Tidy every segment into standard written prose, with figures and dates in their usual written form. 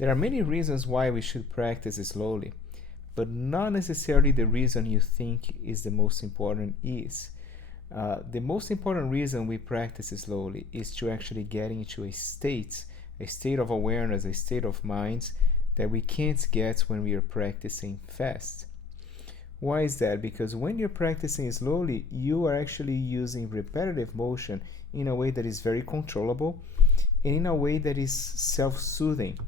There are many reasons why we should practice slowly, but not necessarily the reason you think is the most important is. The most important reason we practice slowly is to actually get into a state of awareness, a state of mind that we can't get when we are practicing fast. Why is that? Because when you're practicing slowly, you are actually using repetitive motion in a way that is very controllable and in a way that is self-soothing.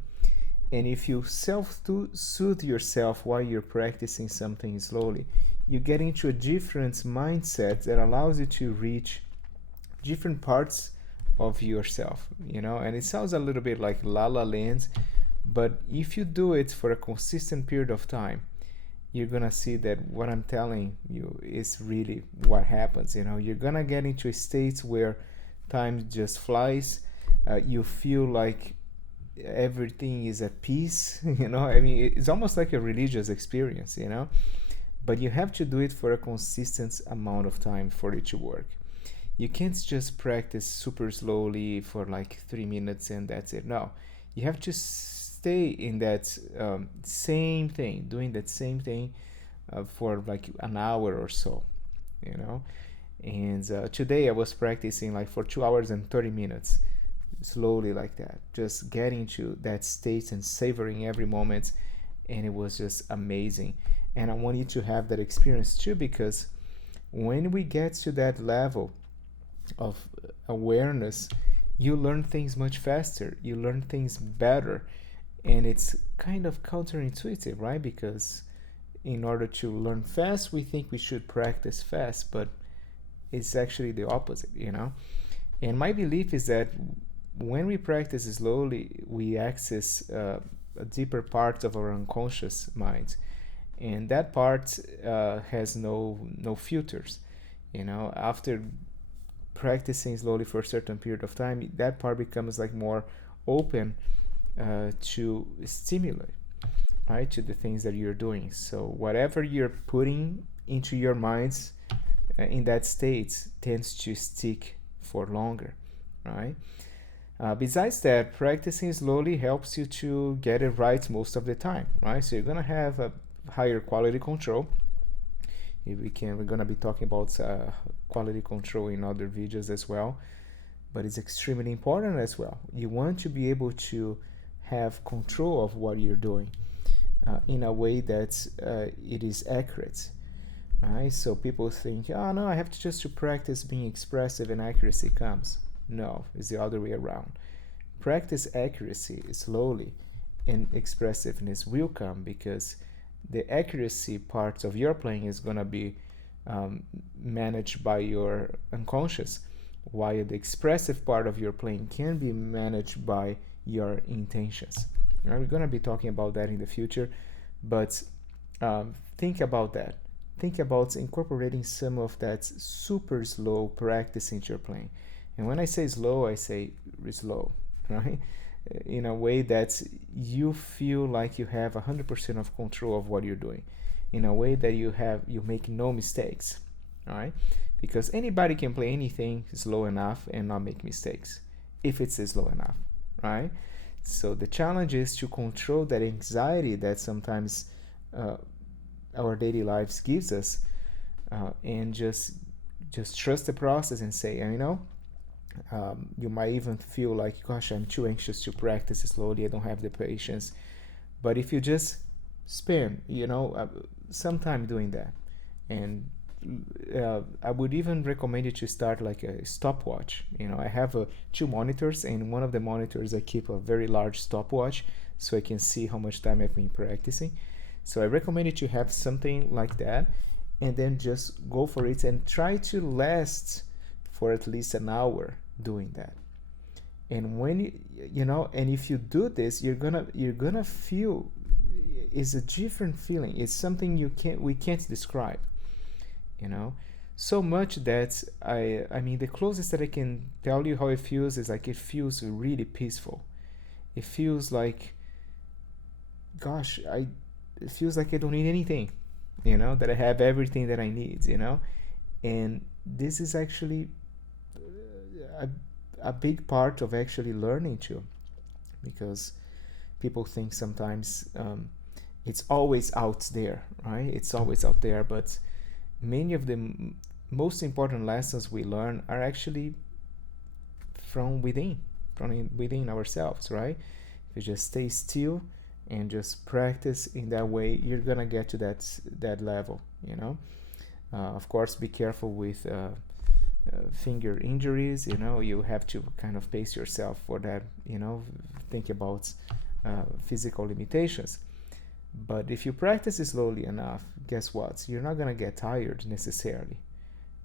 And if you self-soothe yourself while you're practicing something slowly, you get into a different mindset that allows you to reach different parts of yourself, and it sounds a little bit like la la land, but if you do it for a consistent period of time, you're gonna see that what I'm telling you is really what happens. You're gonna get into a state where time just flies. You feel like everything is at peace. I mean, it's almost like a religious experience, but you have to do it for a consistent amount of time for it to work. You can't just practice super slowly for like 3 minutes and that's it. No, you have to stay in that same thing, doing that same thing for like an hour or so, and today I was practicing like for 2 hours and 30 minutes slowly like that, just getting to that state and savoring every moment, and it was just amazing. And I want you to have that experience too, because when we get to that level of awareness, you learn things much faster, you learn things better, and it's kind of counterintuitive, right? Because in order to learn fast, we think we should practice fast, but it's actually the opposite, And my belief is that when we practice slowly, we access a deeper part of our unconscious mind, and that part has no filters. After practicing slowly for a certain period of time, that part becomes like more open to stimulate, right, to the things that you're doing. So whatever you're putting into your minds in that state tends to stick for longer, right? Besides that, practicing slowly helps you to get it right most of the time, right? So you're gonna have a higher quality control. We're gonna be talking about quality control in other videos as well, but it's extremely important as well. You want to be able to have control of what you're doing in a way that it is accurate. Right? So people think, oh no, I have to just to practice being expressive and accuracy comes. No, it's the other way around. Practice accuracy slowly, and expressiveness will come, because the accuracy part of your playing is going to be managed by your unconscious, while the expressive part of your playing can be managed by your intentions. Right? We're going to be talking about that in the future, but think about that. Think about incorporating some of that super slow practice into your playing. And when I say slow, I say slow, right? In a way that you feel like you have 100% of control of what you're doing, in a way that you make no mistakes, all right? Because anybody can play anything slow enough and not make mistakes if it's slow enough, right? So the challenge is to control that anxiety that sometimes our daily lives gives us, and just trust the process and say, you might even feel like, gosh, I'm too anxious to practice slowly, I don't have the patience. But if you just spend some time doing that, and I would even recommend you to start like a stopwatch. I have 2 monitors, and one of the monitors I keep a very large stopwatch so I can see how much time I've been practicing. So I recommend you to have something like that, and then just go for it and try to last for at least an hour doing that. And when and if you do this, you're gonna feel, it's a different feeling. It's something we can't describe, so much that I mean, the closest that I can tell you how it feels is like, it feels really peaceful. It feels like, gosh, it feels like I don't need anything, that I have everything that I need, and this is actually a big part of actually learning too, because people think sometimes it's always out there, right? It's always out there, but many of the most important lessons we learn are actually from within, within ourselves, right? If you just stay still and just practice in that way, you're gonna get to that level, you know. Of course, be careful with finger injuries. You know, you have to kind of pace yourself for that. You know, think about physical limitations. But if you practice slowly enough, guess what? You're not gonna get tired necessarily.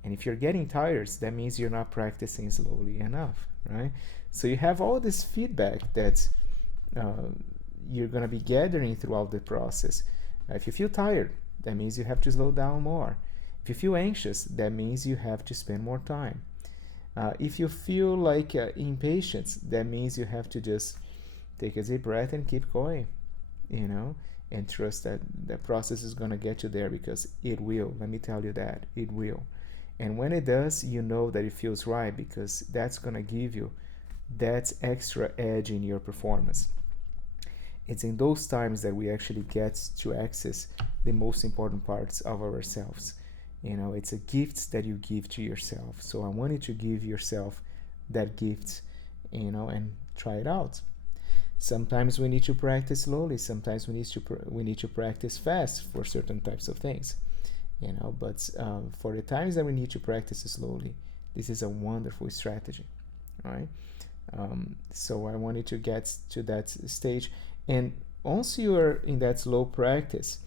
And if you're getting tired, that means you're not practicing slowly enough, right? So you have all this feedback that uh, you're gonna be gathering throughout the process. If you feel tired, that means you have to slow down more. If you feel anxious, that means you have to spend more time. If you feel like impatience, that means you have to just take a deep breath and keep going, you know, and trust that the process is going to get you there, because it will. Let me tell you that it will. And when it does, you know that it feels right, because that's going to give you that extra edge in your performance. It's in those times that we actually get to access the most important parts of ourselves. You know, it's a gift that you give to yourself. So I want you to give yourself that gift, you know, and try it out. Sometimes we need to practice slowly. Sometimes we need to practice fast for certain types of things, you know. But for the times that we need to practice slowly, this is a wonderful strategy, right? So I wanted to get to that stage, and once you are in that slow practice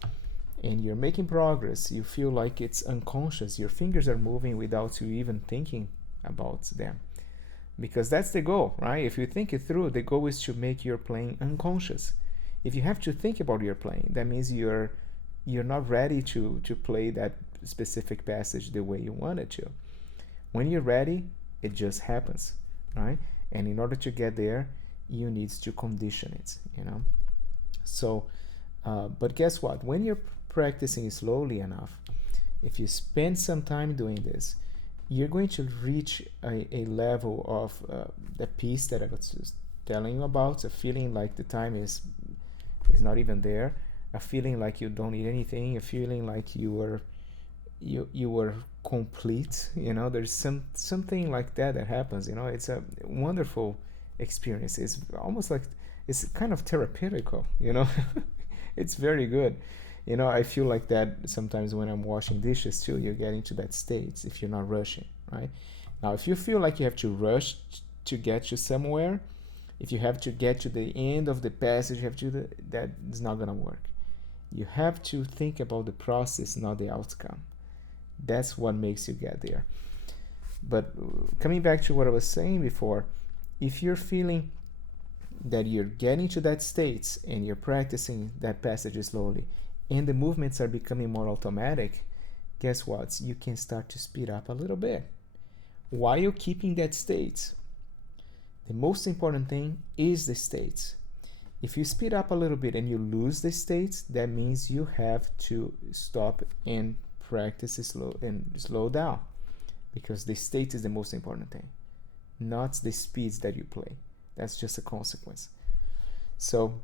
and you're making progress, you feel like it's unconscious. Your fingers are moving without you even thinking about them, because that's the goal, right? If you think it through, the goal is to make your playing unconscious. If you have to think about your playing, that means you're not ready to play that specific passage the way you want it to. When you're ready, it just happens, right? And in order to get there, you need to condition it, you know. So but guess what? When you're practicing slowly enough, if you spend some time doing this, you're going to reach a level of the peace that I was just telling you about, a feeling like the time is not even there, a feeling like you don't need anything, a feeling like you were complete. You know, there's something like that happens. You know, it's a wonderful experience. It's almost like it's kind of therapeutical. You know, it's very good. You know, I feel like that sometimes when I'm washing dishes too. You get into that state if you're not rushing, right? Now, if you feel like you have to rush to get to somewhere, if you have to get to the end of the passage, you have to that is not gonna work. You have to think about the process, not the outcome. That's what makes you get there. But coming back to what I was saying before, if you're feeling that you're getting to that state and you're practicing that passage slowly and the movements are becoming more automatic, guess what? You can start to speed up a little bit while keeping that state. The most important thing is the state. If you speed up a little bit and you lose the state, that means you have to stop and practice slow down, because the state is the most important thing, not the speeds that you play. That's just a consequence. So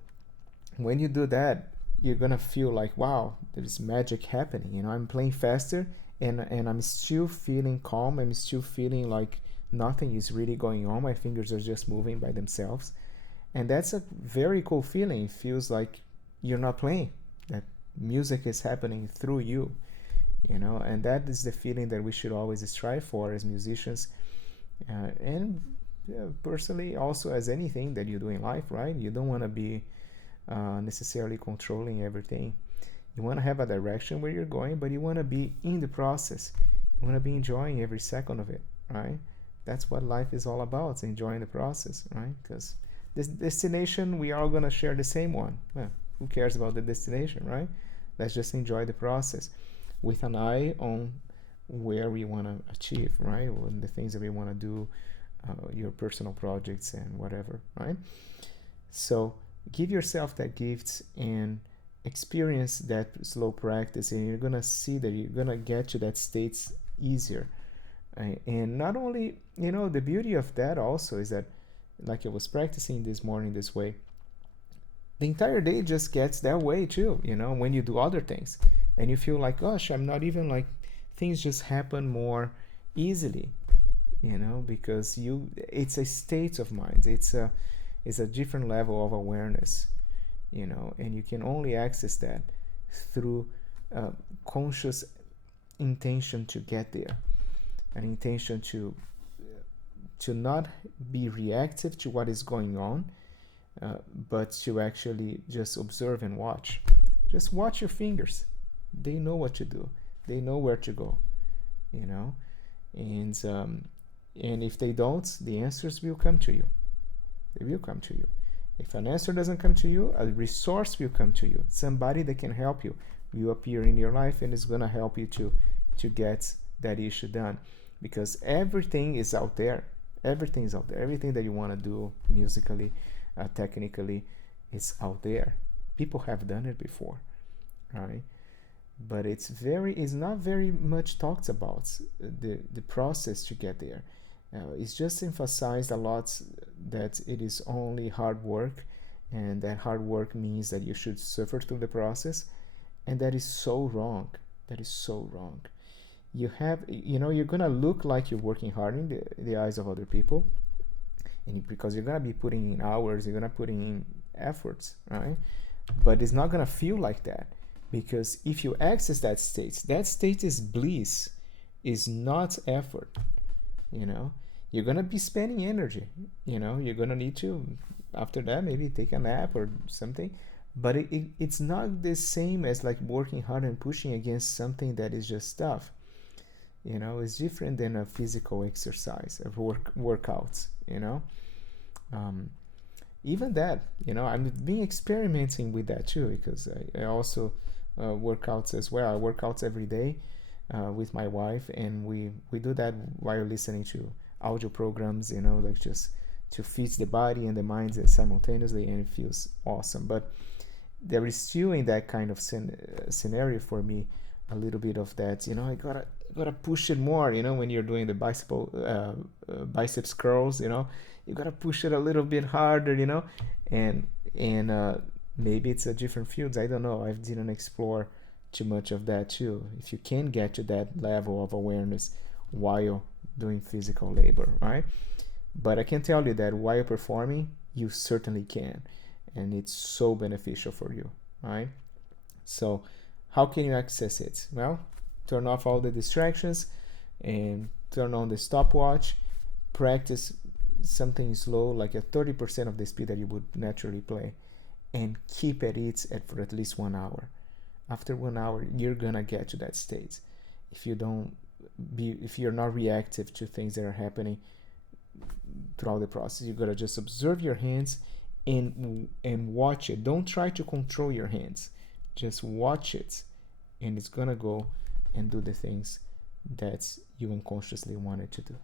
when you do that, you're gonna feel like, wow, there's magic happening. You know, I'm playing faster and I'm still feeling calm. I'm still feeling like nothing is really going on. My fingers are just moving by themselves. And that's a very cool feeling. It feels like you're not playing, that music is happening through you, you know. And that is the feeling that we should always strive for as musicians, and personally also as anything that you do in life, right? You don't want to be necessarily controlling everything. You want to have a direction where you're going, but you want to be in the process. You want to be enjoying every second of it, right? That's what life is all about, enjoying the process, right? Because this destination, we are all going to share the same one. Well, who cares about the destination, right? Let's just enjoy the process with an eye on where we want to achieve, right? And the things that we want to do, your personal projects and whatever, right? So give yourself that gift and experience that slow practice, and you're gonna see that you're gonna get to that state easier. And not only, you know, the beauty of that also is that, like I was practicing this morning this way, the entire day just gets that way too, when you do other things and you feel like, gosh, I'm not even like, things just happen more easily, because it's a state of mind. It's a different level of awareness, and you can only access that through conscious intention to get there, an intention to not be reactive to what is going on, but to actually just observe and watch. Just watch your fingers. They know what to do. They know where to go, and if they don't, the answers will come to you. They will come to you. If an answer doesn't come to you, a resource will come to you. Somebody that can help you will appear in your life and is going to help you to get that issue done, because everything is out there. Everything is out there. Everything that you want to do musically, technically, is out there. People have done it before, right? But it's not very much talked about, the process to get there. It's just emphasized a lot that it is only hard work, and that hard work means that you should suffer through the process, and that is so wrong. That is so wrong. You're gonna look like you're working hard in the eyes of other people, and because you're gonna be putting in hours, you're gonna put in efforts, right? But it's not gonna feel like that, because if you access that state is bliss, is not effort. You're gonna be spending energy. You're gonna need to, after that, maybe take a nap or something. But it's not the same as like working hard and pushing against something that is just tough. It's different than a physical exercise, of workouts. Even that, I've been experimenting with that too, because I also workouts as well. I workouts every day with my wife, and we do that while listening to audio programs, like just to fit the body and the mind simultaneously, and it feels awesome. But there is still, in that kind of scenario for me, a little bit of that. I gotta push it more. When you're doing the biceps curls, you gotta push it a little bit harder. And maybe it's a different fields. I don't know. I didn't explore too much of that too. If you can get to that level of awareness while doing physical labor, right? But I can tell you that while performing, you certainly can, and it's so beneficial for you, right? So how can you access it? Well, turn off all the distractions and turn on the stopwatch. Practice something slow, like a 30% of the speed that you would naturally play, and keep at it for at least 1 hour. After 1 hour, you're gonna get to that state. If you're not reactive to things that are happening throughout the process, you gotta just observe your hands and watch it. Don't try to control your hands. Just watch it, and it's gonna go and do the things that you unconsciously wanted to do.